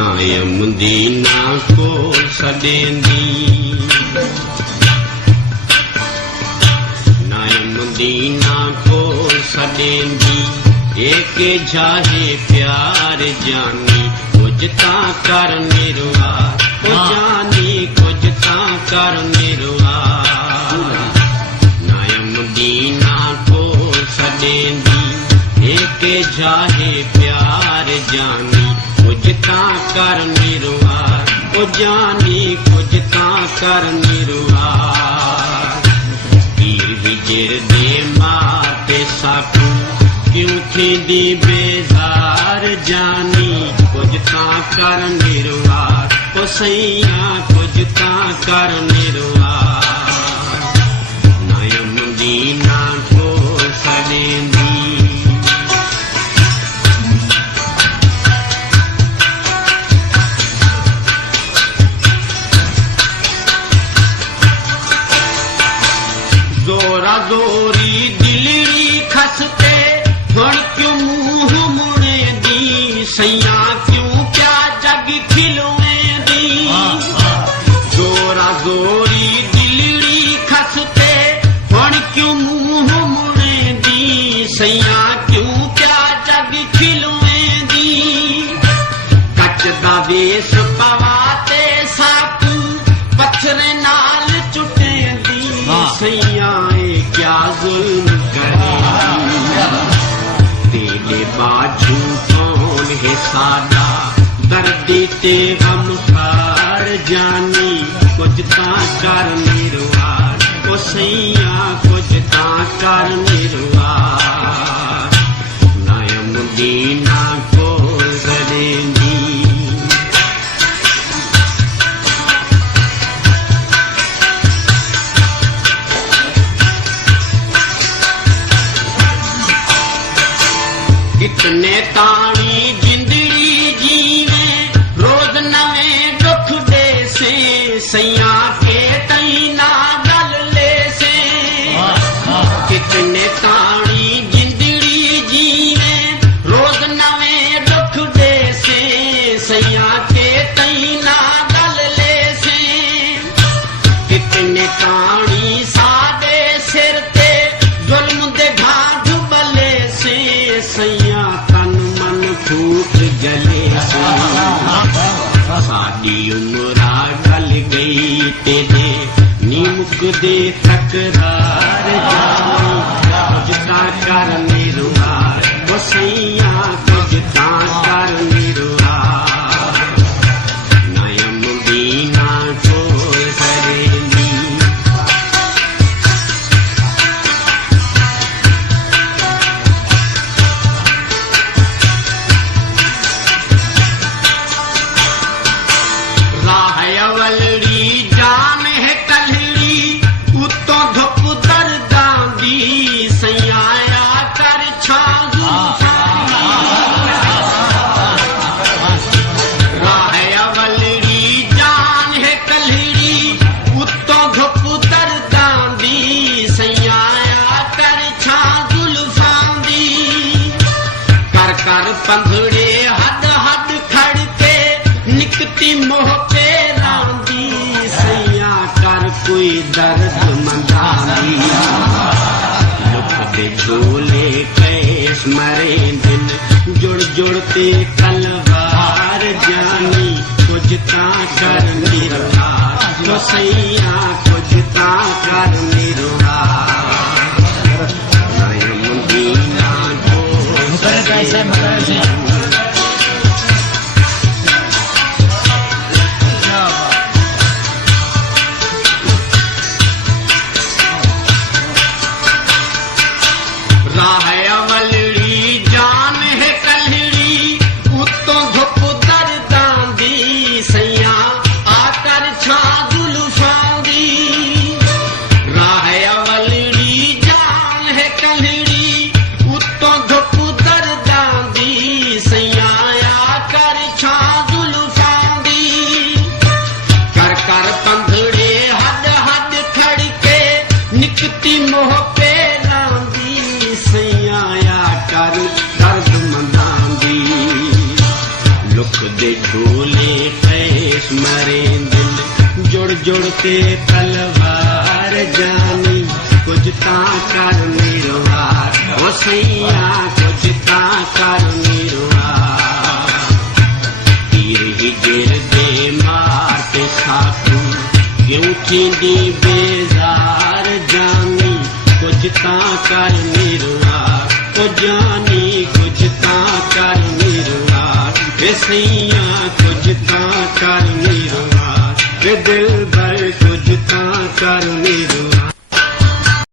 नायम दीना को सदेंदी नायम दीना को सदेंदी एक जाहे प्यार जानी कुजता कर निर्वार ओ जानी कुजता कर निर्वार नायम दीना को सदेंदी एक जाहे प्यार जानी कुजता कर निर्वार ओ जानी कुजता कर निर्वार तीर हिजर दे माते साकू क्यों थी बेजार जानी कुजता कर निर्वार ओ सैया कुजता कर निर्वार नायम दीना को सदेंदी जोरा जोरी दिलड़ी खसते हण क्यों मुंह मुड़े दी सैया क्यों क्या जग खिलवे दी जोरा जोरी दिलड़ी खसते हण क्यों मुंह मुड़े दी सैया क्यों क्या जग खिलवे दी कच दा वेस पवाते साकू पत्थरे नाल चुटे दी सैया क्या जुल्म करे तेरे बाजू कौन है सादा दर्दी ते गमखार जानी कुजता कर निर्वार ओ सैया कुजता कर निर्वार नायम दीना को सदेंदी कितने ताणी जिंदड़ी जीवे रोज नवे दुख दे से सैया के तई ना गल ले से कितने ताणी जिंदड़ी जीवे रोज नवे दुख दे से सैया के तई ना गल ले से कितने ताणी सादे सिर ते जुल्म दे घाट बले से सैया तन मन फूट जले साडी उमरा गल गई तेरे नीमुक दे तकरार जानी कुजता कर निर्वार वो सैया कुजता कर निर्वार नायम दीना को सदेंदी जान है कलड़ी उत्तों धुप दर्दा दी सैया कर छागू राहवलड़ी जान है कलड़ी उत्तों धुप दर्दा दी सैया कर छागुल फांदी कर कर पंधड़े हद हद खड़के निकती मोह पे कोई दर्द मंदानी लुक दे झोले कैस मरे दिन जुड़ जुड़ते तलवार जानी कुजता कर निर्वार तो सैया कुजता कर निर्वार नायम दीना को राहवलड़ी जान है कलड़ी उत्तों धुप दर्दा दी सैया आकर छागुल फांदी राहवलड़ी जान है कलड़ी उत्तों धुप दर्दा दी सैया आकर छागुल फांदी कर कर पंधड़े हद हद खड़के निकती मोह पे दर्द मंदांदी लुक दे भूले कैश मरे दिल जुड़ जुड़ के तलवार जानी कुछ ता कर निर्वार ओ सैया कुछ ता कर निर्वार तीर ही गिर दे मारते साथू क्यों थींदी बेजार जानी कुछ ता कर निर्वार ओ जानी कुछ ता कर निर्वार वे सैया कुछ ता कर निर्वार वे दिल भर कुछ ता कर निर्वार